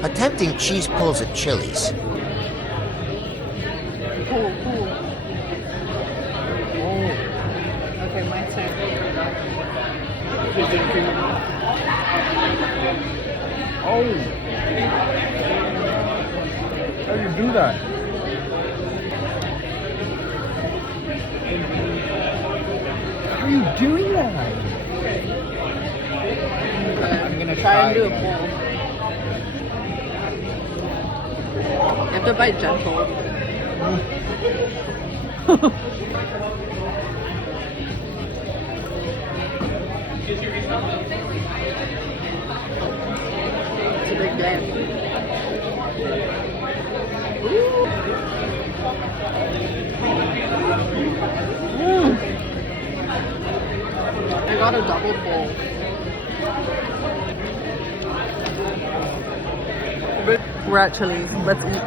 Attempting cheese pulls at Chili's. Cool, cool. Oh. Okay, my turn. Oh! How do you do that? How are you doing that? Okay, I'm gonna try and do a try pull. You have to bite gentle. It's a big day. I got a double bowl. We're at Chili's. Let's eat.